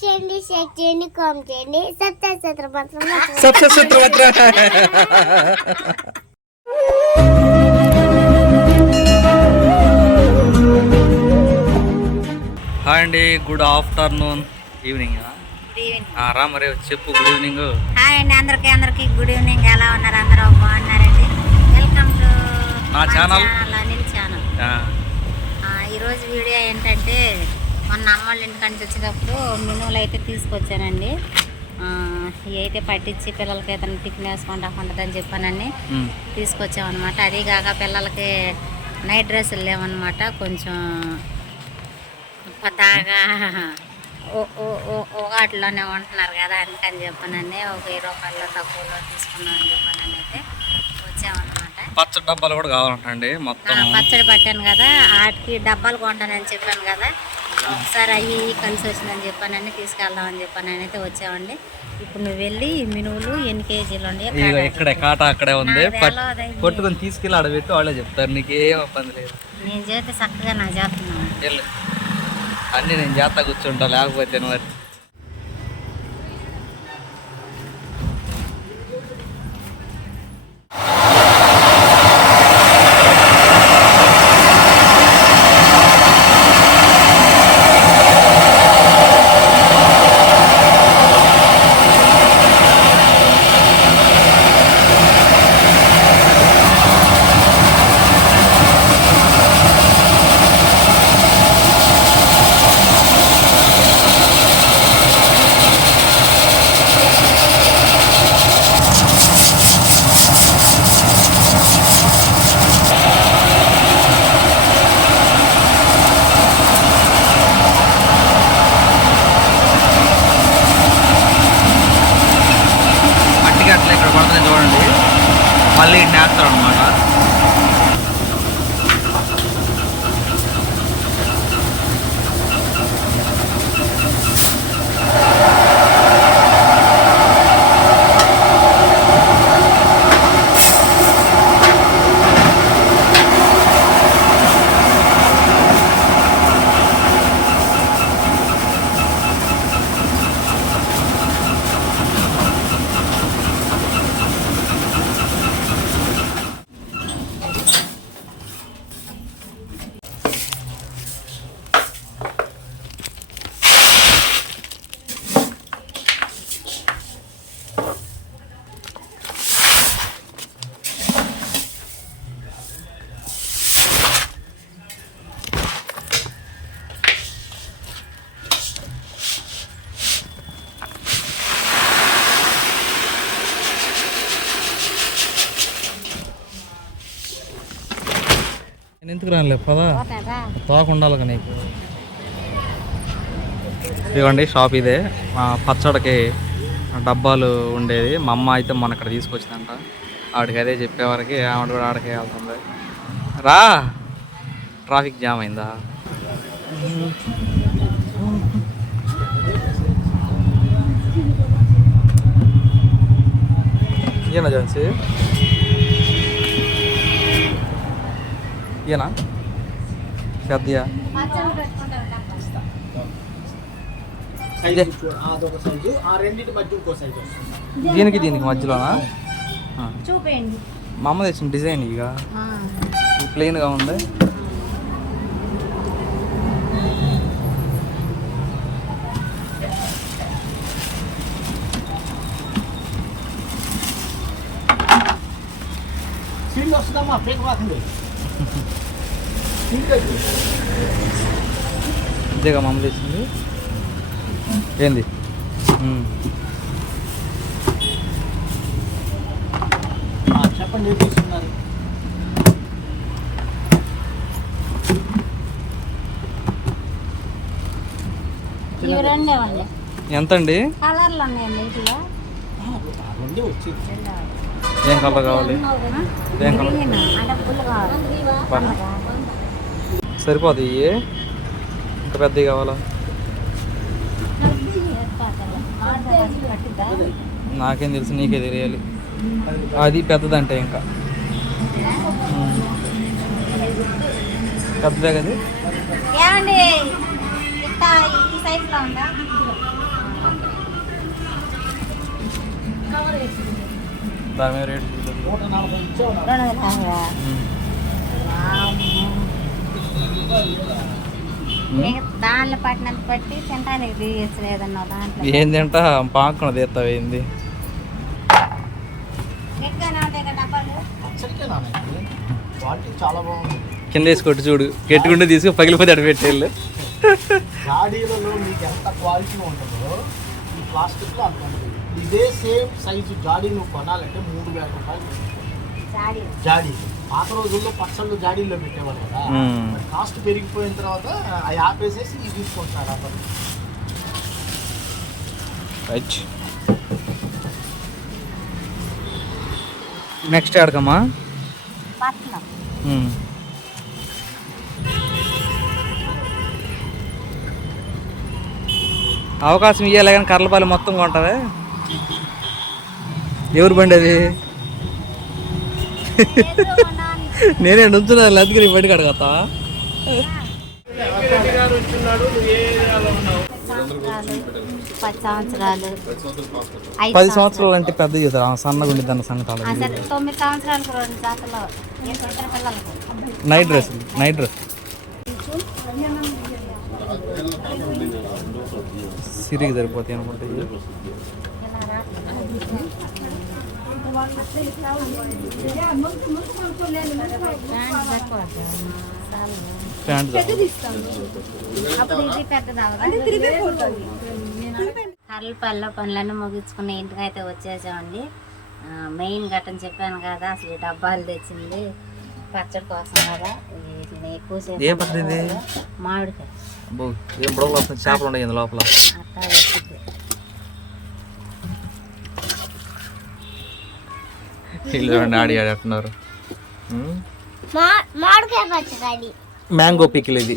చేయండి, షేర్ చేయండి, కామెంట్ చేయండి. సబ్స్క్రైబ్ మాత్రం హాయ్ అండి, గుడ్ ఆఫ్టర్నూన్, ఈవినింగ్ రా మరి చెప్పు. Good evening. హాయ్ అండి అందరికి గుడ్ ఈవినింగ్. ఎలా ఉన్నారు? అందరూ బాగున్నారండి. వెల్కమ్ టు నా ఛానల్ అనిల్ ఛానల్. ఈరోజు వీడియో ఏంటంటే మొన్న అమ్మ వాళ్ళ ఇంటికాంచి వచ్చేటప్పుడు మినువులు అయితే తీసుకొచ్చానండి. ఇవి అయితే పట్టించి పిల్లలకి ఏదైనా టిఫిన్ వేసుకుంటా ఉంటుందని చెప్పానని తీసుకొచ్చామన్నమాట. అది కాక పిల్లలకి నైట్ డ్రెస్సులు లేవన్నమాట. కొంచెం పతాగా వాటిలోనే ఉంటున్నారు కదా, అందుకని చెప్పానండి. ఒక 20 రూపాయలు తక్కువలో తీసుకున్నామని చెప్పానని అయితే వచ్చామన్నమాట. పచ్చడి డబ్బాలు కూడా కావాలంటండి. మొత్తం పచ్చడి పట్టాను కదా, వాటికి డబ్బాలు కొంటానని చెప్పాను కదా, ఒకసారి అవి కలిసి వచ్చిందని చెప్పానని తీసుకెళ్దామని చెప్పానని అయితే వచ్చామండి. ఇప్పుడు నువ్వు వెళ్ళి మినువులు ఎన్ని కేజీలు ఉండే ఇక్కడే కాటా అక్కడే ఉంది, కొట్టుకొని తీసుకెళ్ళి ఆడబెట్టి వాళ్ళే చెప్తారు. నీకేం ఇబ్బంది లేదు. నేను చేస్తే చక్కగా నా చేస్తున్నాను. అన్నీ నేను చేస్తా కూర్చుంటా, లేకపోతే మరి అట్లా ఇక్కడ పడుతుంది చూడండి. మళ్ళీ నేస్తారు అనమాట. నేను ఎందుకు రానులే పదా, తోకుండాలి నీకు. ఇదిగోండి షాప్ ఇదే. పచ్చడికి డబ్బాలు ఉండేది. మా అమ్మ అయితే మొన్న ఇక్కడ తీసుకొచ్చిందంట. ఆవిడకి అదే చెప్పేవారికి ఆవిడ కూడా ఆడికే వెళ్తుంది. రా, ట్రాఫిక్ జామ్ అయిందా? ఏనా జాన్సీ, ఏనా పెద్దయా? దీనికి దీనికి మధ్యలోనా? మా అమ్మ తెచ్చిన డిజైన్ ఇక ప్లెయిన్గా ఉంది. ఇదేగా మా అమ్మ తెచ్చింది. ఏంది చెప్పండి. ఎంత అండి? ఏం కలర్ కావాలి? ఏం కలర్ సరిపోతాయి? ఇంకా పెద్దవి కావాలా? నాకేం తెలుసు, నీకే తెలియాలి. అది పెద్దదంటే ఇంకా పెద్దదే కదా. దాని మీద రేటు 250. దానిలో పట్టినంత పట్టి తింటానికి తీయచ్చు లేదన్నా దాంట్లో ఏం తింటా పాకుండా తీస్తావు ఏంది గట్టిగానే ఉంటాయి కదా డబ్బాలు. చాలా బాగుంది. కింద వేసి కొట్టి చూడు గట్టిగుంటే తీసుకు పగిలిపోతే అటు పెట్టేళ్ళు జాడీలలో మీకు ఎంత క్వాలిటీ ఉంటుందో ఈ ప్లాస్టిక్లో అంత ఉంటుంది. ఇదే సేమ్ సైజు జాడీ నువ్వు కొనాలంటే 3,000 రూపాయలు. జాడీ పాత రోజుల్లో పచ్చళ్ళు జాడీల్లో పెట్టేవాళ్ళు కదా, కాస్ట్ పెరిగిపోయిన తర్వాత అవి ఆపేసేసి ఇవి తీసుకుంటారు అతను. నెక్స్ట్ ఆడకమ్మా పట్నం అవకాశం ఇవ్వాలి కానీ కర్లపాలి మొత్తం కొంటావే ఎవరు బండి అది నేనే నుంచున్నాను అందుకే నీ బయటకు అడగతా 10 సంవత్సరాలు 10 సంవత్సరాలు అంటే పెద్ద చేస్తారు సన్నగా ఉండి దాని సంగతి 9 సంవత్సరాలకు 2 జాతలో ఇద్దరు పిల్లలకు నైట్ డ్రెస్ సిరికి సరిపోతాయి అనుకుంటే ప్యాంట్ కర్లపల్లిలో పనులన్నీ ముగించుకుని ఇంటికి అయితే వచ్చేసామండి. మెయిన్ ఘటన చెప్పాను కదా, అసలు ఈ డబ్బాలు తెచ్చింది పచ్చడి కోసం కదా. వీటిని ఏం పచ్చడి? మామిడికాయ ఏం బుడగలు వస్తుంది, చేపలు ఉన్నాయి లోపల. అట్టా వచ్చింది. ఇల్లు ఆడి ఆడుతున్నారు. మామిడికాయ పచ్చడి, మ్యాంగో పికిల్ ఇది.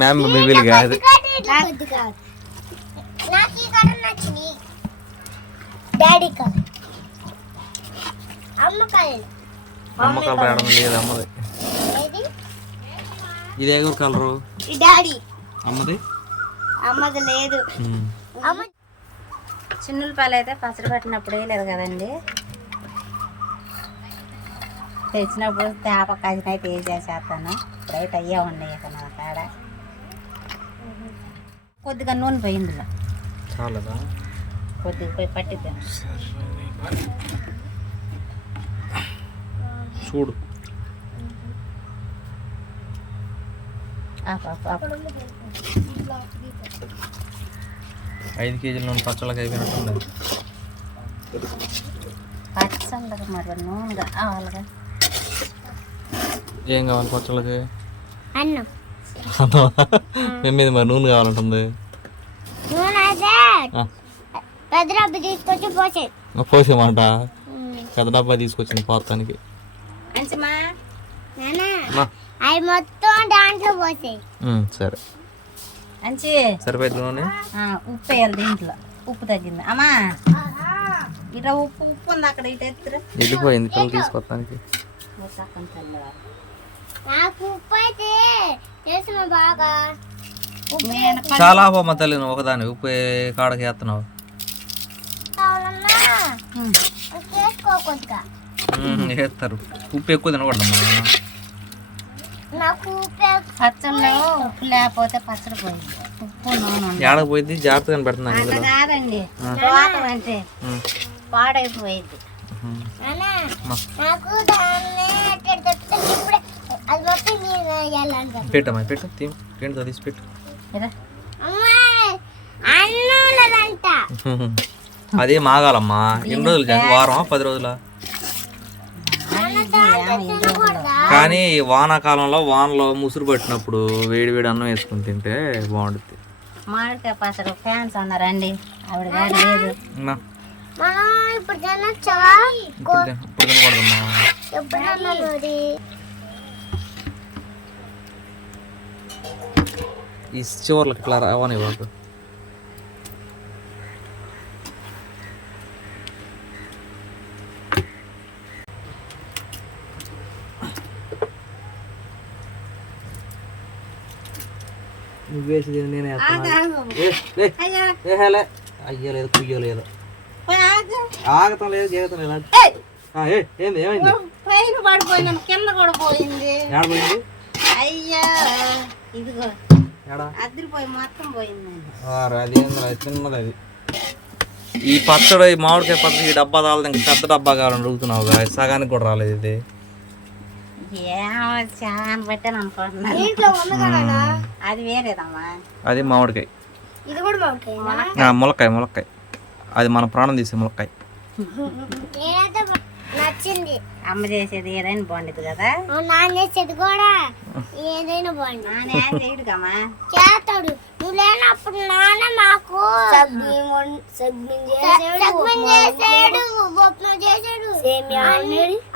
మ్యాంగో పికిల్ కాదు. నాకు ఈ కలర్ నచ్చింది. డాడీ కలర్, అమ్మ కలర్. అమ్మ కలర్ ఆడడం లేదు అమ్మది. ఇది ఏ కలరు? డాడీ అమ్మది. అమ్మది లేదు. అమ్మ చిన్నులపాయలు అయితే పచ్చడి పెట్టినప్పుడు వేయలేదు కదండి, తెచ్చినప్పుడు తేప కాసిన అయితే వేసేస్తాను. ఇప్పుడైతే అయ్యే ఉన్నాయి ఇక నా కాడ. కొద్దిగా నూనె పోయింది, చాలదా? కొద్దిగా పోయి పట్టిద్దాను. చూడు 5 కేజీల నూనె పచ్చళ్ళకి అయిపోయినట్టుంది. పచ్చళ్ళకి మరి నూనె కావాలిగా. ఏం కావాలి పచ్చళ్ళకి? అన్నం. మేము మీద మరి నూనె కావాలంటుంది. నూనె అయితే పెద్ద డబ్బు తీసుకొచ్చి పోసేమంట. పెద్ద డబ్బా తీసుకొచ్చింది పోతానికి. అవి మొత్తం దాంట్లో పోసాయి. సరే అంచి సరిపోయింది నూనె. ఉప్పు వేయాలి దీంట్లో. ఉప్పు తగ్గింది అమ్మా. ఇట్లా ఉప్పు ఉంది అక్కడ. ఇటు ఎత్తురా. వెళ్ళిపోయింది పిల్లలు తీసుకొస్తానికి. నాకు ఉప్పు అయితే తెలుసు బాగా. చాలా బొమ్మ తల్లి నువ్వు ఒకదాని ఉప్పు కాడకి వేస్తున్నావు. చేసుకోకొద్దుగా వేస్తారు. ఉప్పు ఎక్కువ తినకూడదమ్మా. నాకు పచ్చళ్ళు ఉప్పు లేకపోతే పచ్చడి పోయింది. ఉప్పు నూనె ఏడకు పోయింది జాగ్రత్తగా పెడుతున్నాను. అట్లా కాదండి, రోతం అంటే పాడైపోయింది. నాకు దాన్ని ఇప్పుడే అది మొత్తం మీరు వేయాలంటారు. పెట్టమ్మా పెట్టు ఏంటో తీసి పెట్టు. అన్నంట అదే మాగాలమ్మా. ఎన్ని రోజులు? వారం 10 రోజుల? కానీ వానాకాలంలో వానలో ముసురు పట్టినప్పుడు వేడి వేడి అన్నం వేసుకుని తింటే బాగుంటుంది. మామిడికాయ పచ్చడి ఫ్యాన్స్ అన్నారండి, ఆవిడ గారు లేదు. ఇప్పుడు తినొచ్చా? ఇప్పుడు తినకూడదమ్మా. ఈ చివర్లకు ఇట్లా రావని వాడు. నువ్వు వేసేది నేనే అయ్యలేదు కుయ్యలేదు. ఆగతం లేదు జీవితం లేదు. ఏంది ఏమైంది? పైన పడిపోయినాను, కింద కూడా పోయింది. ఏడ పోయింది? అయ్యా ఇదిగో ఏడా అదిరిపోయి మొత్తం పోయిందండి. అది ఏంది చిన్నది అది. ఈ పచ్చడి ఈ మామిడికాయ పచ్చడి ఈ డబ్బా తాగలేదు, ఇంకా పెద్ద డబ్బా కావాలని అడుగుతున్నావు కదా, సగానికి కూడా రాలేదు ఇది. ఏమో చాలా పెట్టాను అనుకుంటున్నాను. ఇంట్లో ఉంది కదా. అది వేరేదమ్మా. అది మామిడికాయ. ఇది కూడా బాగుంటాయి. ములక్కాయ అది మన ప్రాణం తీసే ములక్కాయ. నేనైతే నచ్చింది. అమ్మ చేసేది ఏదైనా బాగుండేది కదా. నాన్న చేసేది కూడా ఏదైనా బాగుంది. నాన్న ఏం చేయడు కమ్మా. చేస్తాడు. నువ్వు లేనప్పుడు నాన్న మాకు చేసాడు, ఉప్మా చేసాడు,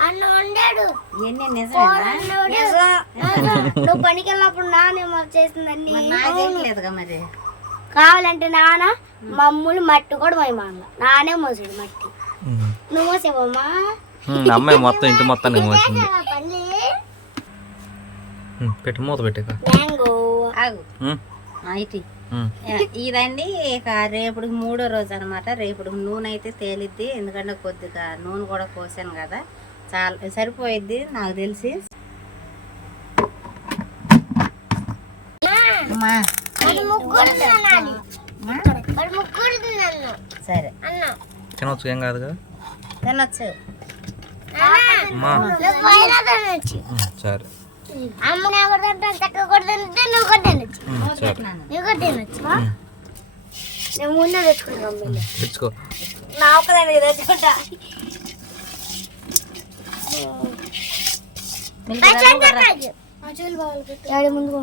అన్నం వండాడు. ఇవన్నీ నిజమేనా? నువ్వు పనికి వెళ్ళినప్పుడు నాన్న చేసిందని నాకు చేయట్లేదుగా మరి. కావాలంటే నాన్న మమ్మల్ని మట్టి కూడా మోయమన్న. నానే మోసాడు మట్టి. నువ్వు మోసేవమ్మా. అమ్మాయి మొత్తం ఇంటి మొత్తాన్ని మోసింది. పెట్టి మూత పెట్టాక మ్యాంగో ఆగు ఇటు. ఇదండి ఇక రేపుడికి 3వ రోజు అనమాట. రేపుడికి నూనె అయితే తేలిద్ది, ఎందుకంటే కొద్దిగా నూనె కూడా పోసాను కదా, చాలా సరిపోయిద్ది నాకు తెలిసి. సరే తినొచ్చు, ఏం కాదు కదా, తినొచ్చు. సరే అమ్మ చక్క కూడా తింటే నువ్వు కూడా తినొచ్చు. నువ్వు కూడా తినొచ్చు. నేను ముందే తెచ్చుకుంటాను. తెచ్చుకో. నా ఒక్కదానికి తెచ్చుకుంటా.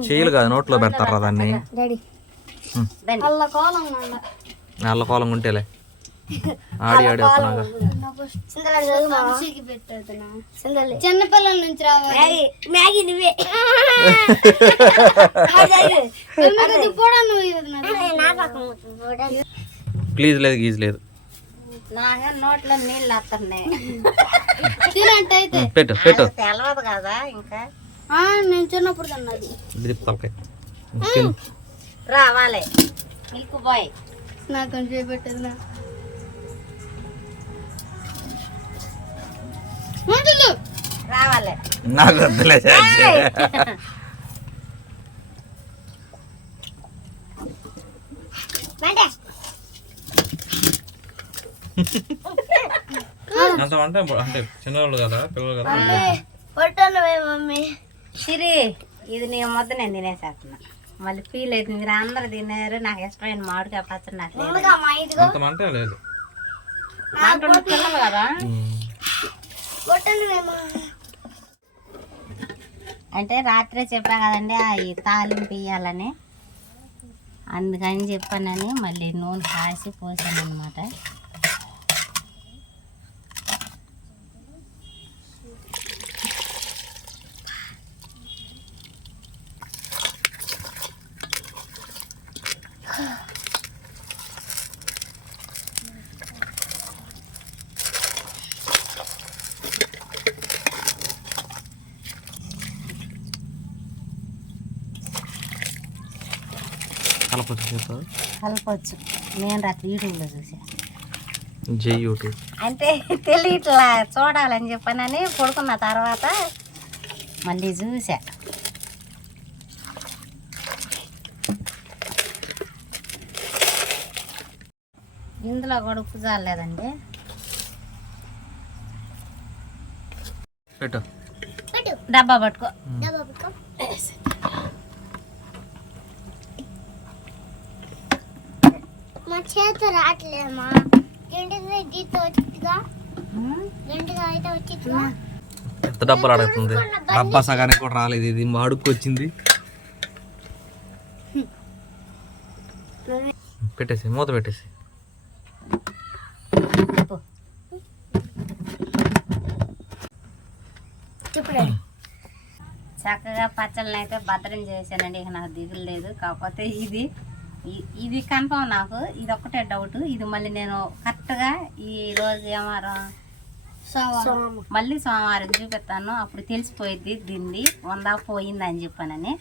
చేయలు కాదు, నోట్లో పెడతారా దాన్ని. నల్ల కోలం ఉంటేలే ఆడి వస్తున్నాగా. చిన్నపిల్లల నుంచి రావాలి. మ్యాగీ నువ్వే. ప్లీజ్ లేదు గీజ్ లేదు. నాగా నోట్లో నీళ్ళు వస్తున్నాయి. పెట్టు పెట్టు. తెలవదు కదా ఇంకా. నేను చిన్నప్పుడు తిన్నది. రావాలి మిల్క్ బాయ్. నాకు కొంచెం పెట్టదు. రావాలి నాకు వద్దులే. అంత అంటే అంటే చిన్నవాళ్ళు కదా, పిల్లలు కదా. మమ్మీ సిరి ఇది నీ ముద్ద నేను తినేసేస్తున్నా. మళ్ళీ ఫీల్ అవుతుంది, మీరు అందరు తిన్నారు, నాకు ఇష్టమైన మామిడికాయ పచ్చడి నాకు లేదు. అంత మంటే లేదు పిల్లలు కదా. అంటే రాత్రే చెప్పా కదండి ఈ తాలింపు ఇయ్యాలని, అందుకని చెప్పానని మళ్ళీ నూనె కాసి పోసాను అనమాట. కలపచ్చు. నేను రాత్రి యూట్యూబ్లో చూసాను. యూట్యూబ్ అంటే తెలియట్లా చూడాలని చెప్పానని పడుకున్న తర్వాత మళ్ళీ చూసా. ఇందులో కూడా ఉప్పు చాలేదండి. పెట్టు. డబ్బా పట్టుకో. మా చేత రావట్లేదమ్మా. గంటగా అయితే వచ్చిందిగా. పెద్ద డబ్బాలు అడుగుతుంది. డబ్బా సగానికి కూడా రాలేదు, ఇది మా అడుక్కొచ్చింది. పెట్టేసి మూత పెట్టేసి. చక్కగా పచ్చళ్ళని అయితే భద్రం చేశానండి. ఇక నాకు దిగులు లేదు. కాకపోతే ఇది కన్ఫర్మ్, నాకు ఇది ఒక్కటే డౌట్. ఇది మళ్ళీ నేను కరెక్ట్గా ఈ రోజు ఏమారం మళ్ళీ సోమవారం చూపిస్తాను, అప్పుడు తెలిసిపోయిద్ది దీన్ని ఉందా పోయింది అని చెప్పానని.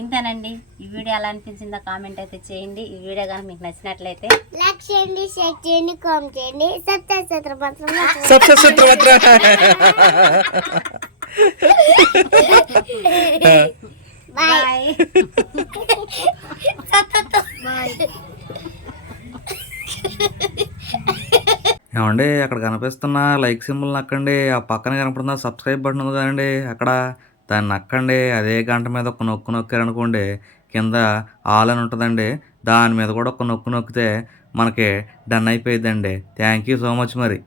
ఇంతేనండి. ఈ వీడియో ఎలా అనిపించిందో కామెంట్ అయితే చేయండి. ఈ వీడియో కనుక మీకు నచ్చినట్లయితే లైక్ చేయండి, షేర్ చేయండి, కామెంట్ చేయండి. సబ్స్క్రైబ్ మాత్రం బాయ్. ఏమండి అక్కడ కనిపిస్తున్న లైక్ సింబల్ నక్కండి. ఆ పక్కన కనపడుతున్న సబ్స్క్రైబ్ బటన్ ఉంది కదండి, అక్కడ దాన్ని నక్కండి. అదే గంట మీద ఒక నొక్కు నొక్కారనుకోండి కింద ఆల్ అని ఉంటుందండి, దాని మీద కూడా ఒక నొక్కు నొక్కితే మనకి డన్ అయిపోయిద్దండి. థ్యాంక్ యూ సో మచ్ మరి.